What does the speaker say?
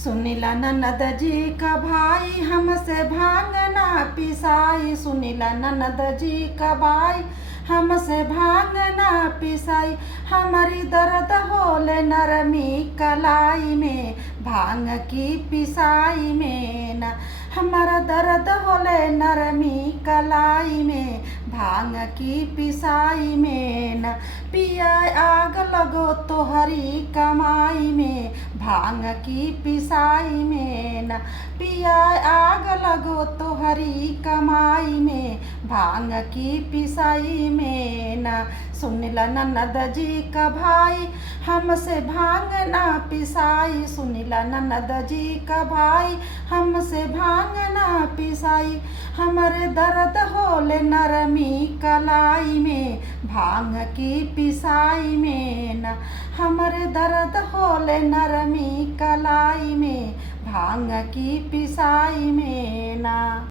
सुनीला ननद जी का भाई हमसे भांग ना पिसाई। सुनीला ननद जी का भाई हमसे भांग ना पिसाई। हमारी दर्द होले नरमी कलाई में भांग की पिसाई में ना। हमारा दर्द होले नरमी कलाई में भांग की पिसाई में ना। पिया आग लगो तो हरी कमाई में भांग की पिसाई में ना। पिया आग लगो तो हरी कमाई में भांग की पिसाई में ना। सुनीला ननद जी का भाई हमसे भांग ना पिसाई। सुनीला ननद जी का भाई हमसे भांग ना पिसाई। हमारे दर्द होले नरमी कलाई में भांग की पिसाई में ना। हमारे दर्द होले नरमी कलाई में भांग की पिसाई में ना।